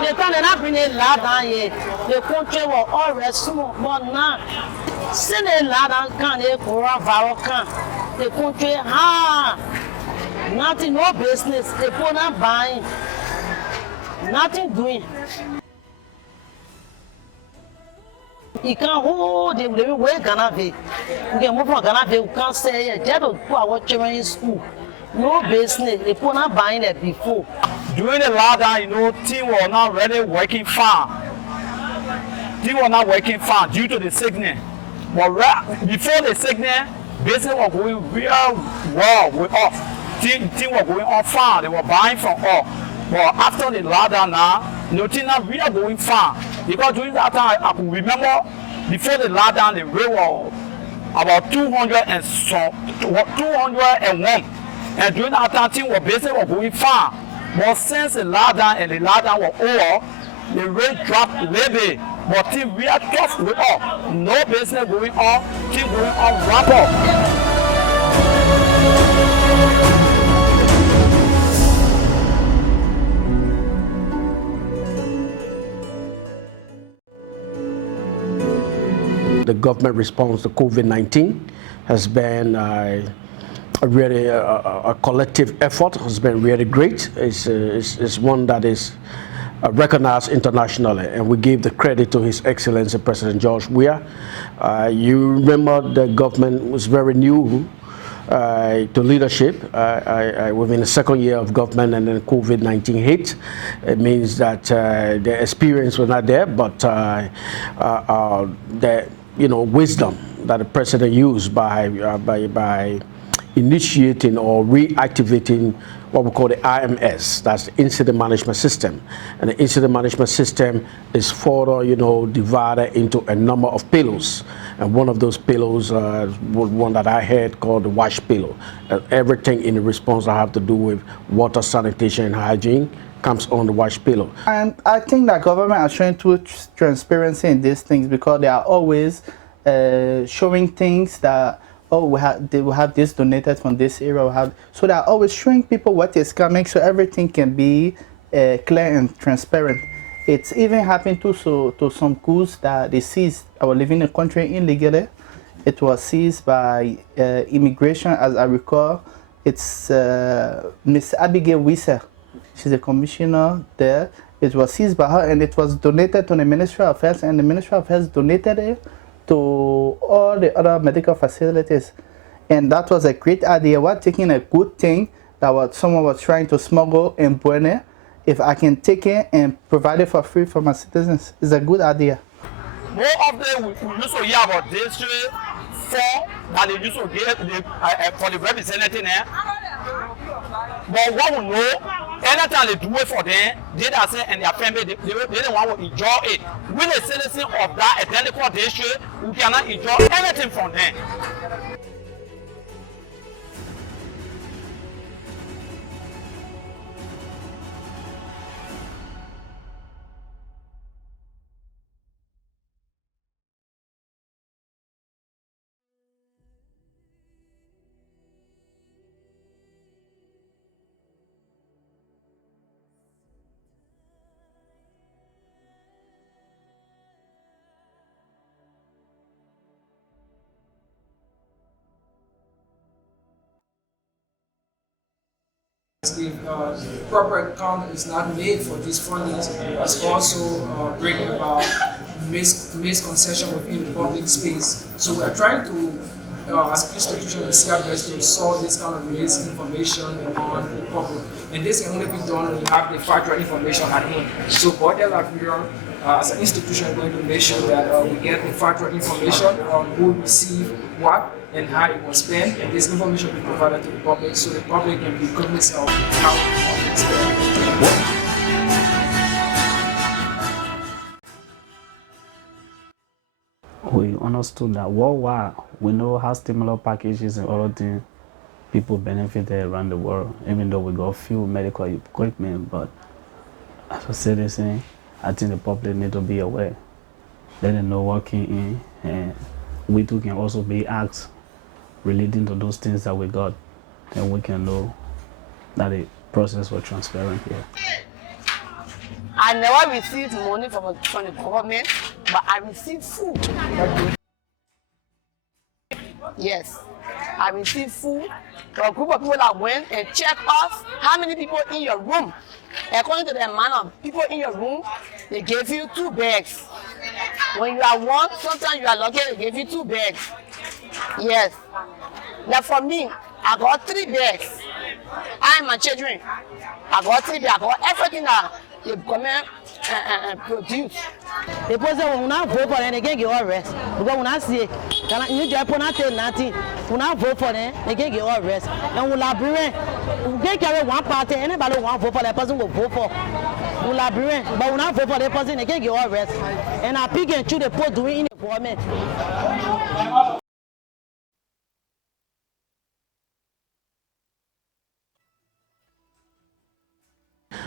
Les temps de la brûler là-dedans, les contrées vont all rest bon now. Si les là-dedans, quand les courants vont quand, les contrées, nothing, no business, they put on buying, nothing doing. You can't hold the way Ghana be. You can move from Ghana be, you can't say, just to put our children in school. No business, they put on buying it before. During the lockdown, team were not really working far. Team were not working far due to the sickness. But before the sickness, business was going real well with us. Team were going on far, they were buying from us. But after the lockdown now, things not really going far. Because during that time, I could remember before the lockdown, the rate was about 201. And during that time, things were basically going far. But since the lockdown and the lockdown was over, the rate dropped a little bit. But things really tough with us. No business going on, things going on rapid. The government response to COVID-19 has been a collective effort, has been really great. It's one that is recognized internationally, and we give the credit to His Excellency President George Weah. You remember the government was very new to leadership. Within the second year of government, and then COVID-19 hit. It means that the experience was not there, but the wisdom that the president used by initiating or reactivating what we call the IMS, that's the Incident Management System. And the Incident Management System is further, divided into a number of pillars. And one of those pillars was one that I had called the WASH pillar. Everything in the response that have to do with water, sanitation, and hygiene comes on the WASH pillar. And I think that government are showing too transparency in these things, because they are always showing things that, they will have this donated from this area. So they are always showing people what is coming, so everything can be clear and transparent. It's even happened to some goods that they seized. I was living in the country illegally. It was seized by immigration, as I recall. It's Miss Abigail Wisser. She's a commissioner there. It was seized by her, and it was donated to the Ministry of Health, and the Ministry of Health donated it to all the other medical facilities. And that was a great idea. We're taking a good thing that someone was trying to smuggle and burn it. If I can take it and provide it for free for my citizens, it's a good idea. More of them we used to hear about District 4 that they used to get for the representative there. But what we know, anytime they do it for them, they say and their family, they don't want to enjoy it. We the citizens of that identical district, we cannot enjoy anything from them. If proper account is not made for these fundings, it's also bringing about misconception within the public space. So we are trying to, as an institution in CRBS, to solve this kind of misinformation on the public. And this can only be done when you have the factual information at hand. So Budget Liberia, as an institution, is going to make sure that we get the factual information on who received what and how it was spent, and this information will be provided to the public, so the public can be cognizant of how it was spent. We understood that worldwide, we know how stimulus packages and other things people benefited around the world, even though we got few medical equipment. But as a citizen, I think the public need to be aware. Let them know what came in, and we too can also be asked relating to those things that we got, and we can know that the process was transparent here. I never received money from the government, but I received food. Yes, I received food. There were a group of people that went and checked us, how many people in your room. According to the amount of people in your room, they gave you 2 bags. When you are one, sometimes you are lucky, they give you 2 bags. Yes. Now for me, I got 3 bags. I and my children, I got 3 bags. I got everything that the government produce. They pose when I vote for them, they can't get all rest. Because when I see, you just put nothing. When I vote for them, they can't get all rest. And when Liberian, we can't carry one party. Anybody who want to vote for that person will vote for. We Liberian, but when I vote for that person, they can't get all rest. And I pick and choose the post doing in the government.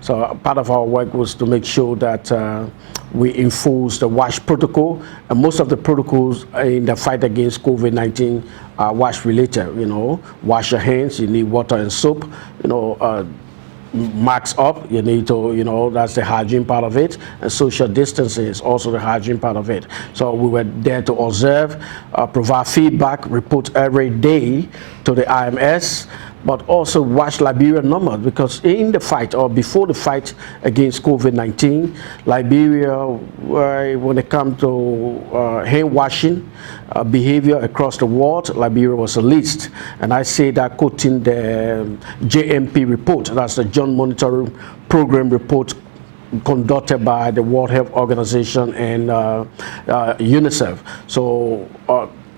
So part of our work was to make sure that we enforce the WASH protocol, and most of the protocols in the fight against COVID-19 are WASH related. You know, wash your hands, you need water and soap, you know, masks up, you need to, you know, that's the hygiene part of it, and social distancing is also the hygiene part of it. So we were there to observe, provide feedback, report every day to the IMS, but also watch Liberia numbers, because in the fight or before the fight against COVID-19, Liberia, when it comes to hand washing behavior across the world, Liberia was the least. And I say that quoting the JMP report, that's the Joint Monitoring Program report conducted by the World Health Organization and UNICEF. So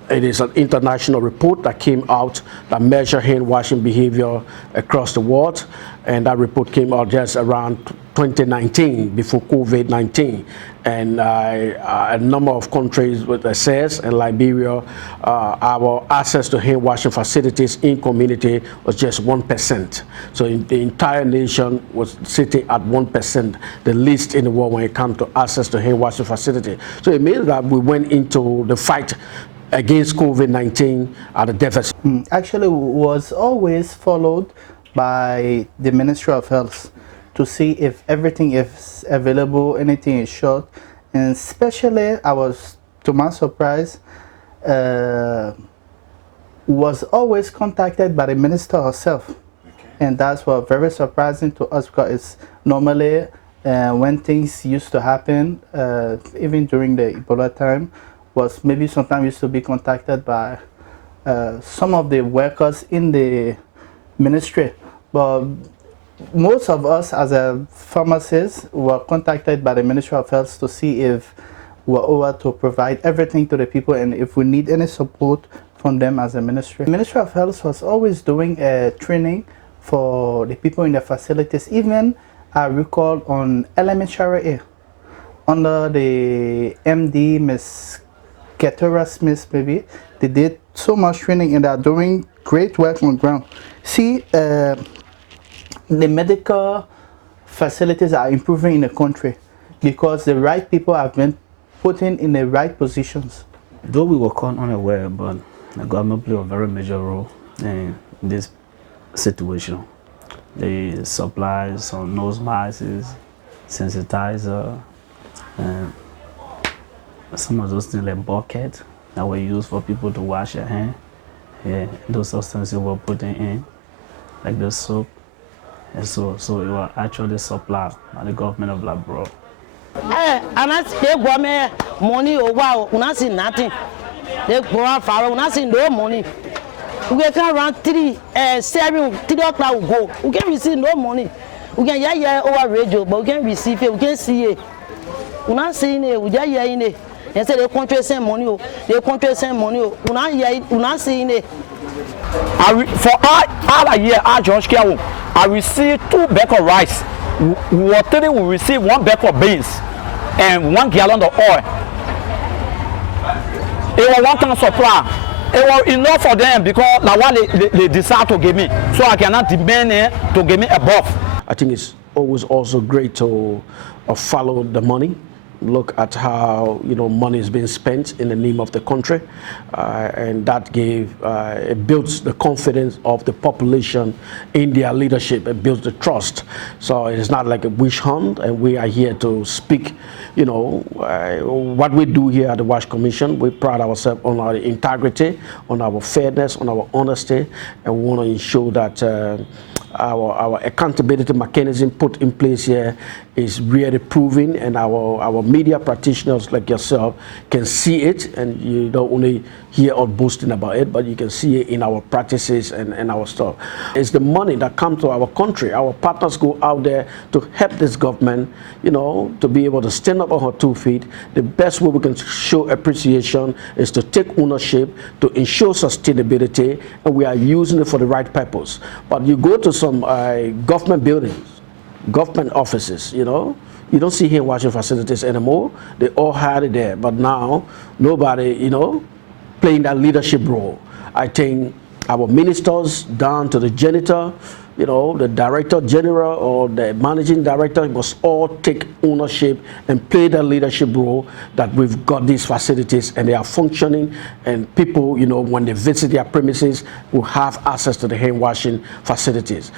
it is an international report that came out that measured hand washing behavior across the world, and that report came out just around 2019, before COVID-19, and a number of countries with assess, and Liberia, our access to hand washing facilities in community was just 1%. So the entire nation was sitting at 1%, the least in the world when it comes to access to hand washing facility. So it means that we went into the fight against COVID-19 at a deficit. Actually, was always followed by the Ministry of Health to see if everything is available, anything is short. And especially, I was, to my surprise, was always contacted by the minister herself. Okay. And that's what very surprising to us, because it's normally when things used to happen, even during the Ebola time, was maybe sometimes used to be contacted by some of the workers in the ministry. But most of us as a pharmacist were contacted by the Ministry of Health to see if we're able to provide everything to the people and if we need any support from them as a ministry. The Ministry of Health was always doing a training for the people in the facilities. Even I recall on elementary air, under the MD, Miss Ketura Smith, maybe, they did so much training and are doing great work on ground. See, the medical facilities are improving in the country because the right people have been put in the right positions. Though we were caught unaware, but the government played a very major role in this situation. They supplied some nose masks, sensitizer, and some of those things like buckets that were used for people to wash their hands. Yeah, those substances were put in, like the soap. And so it was actually supplied by the government of Liberia. And I say, money or wow, when I see nothing, they go out far, when I see no money. We can around 3 o'clock go. We can receive no money. We can hear over radio, but we can receive it, we can see it. When I see it, we just hear it. They say they country send money, they country send money. When I hear it, when I see it. For all year, George Kiawo, I received 2 bags of rice. Water will receive 1 bag of beans and 1 gallon of oil. It was 1 ton supply. It was enough for them because like what they decide to give me, so I cannot demand to give me above. I think it's always also great to follow the money. look at how money is being spent in the name of the country, and that it builds the confidence of the population in their leadership. It builds the trust. So it is not like a witch hunt, and we are here to speak. What we do here at the WASH Commission, we pride ourselves on our integrity, on our fairness, on our honesty, and we want to ensure that our accountability mechanism put in place here is really proven, and our media practitioners like yourself can see it, and you don't only hear us boasting about it, but you can see it in our practices and our stuff. It's the money that comes to our country. Our partners go out there to help this government, to be able to stand up on her 2 feet. The best way we can show appreciation is to take ownership, to ensure sustainability, and we are using it for the right purpose. But you go to some government buildings, government offices, you don't see hand washing facilities anymore. They all had it there, but now nobody, playing that leadership role. I think our ministers down to the janitor, the director general or the managing director must all take ownership and play that leadership role, that we've got these facilities and they are functioning, and people, when they visit their premises, will have access to the hand washing facilities.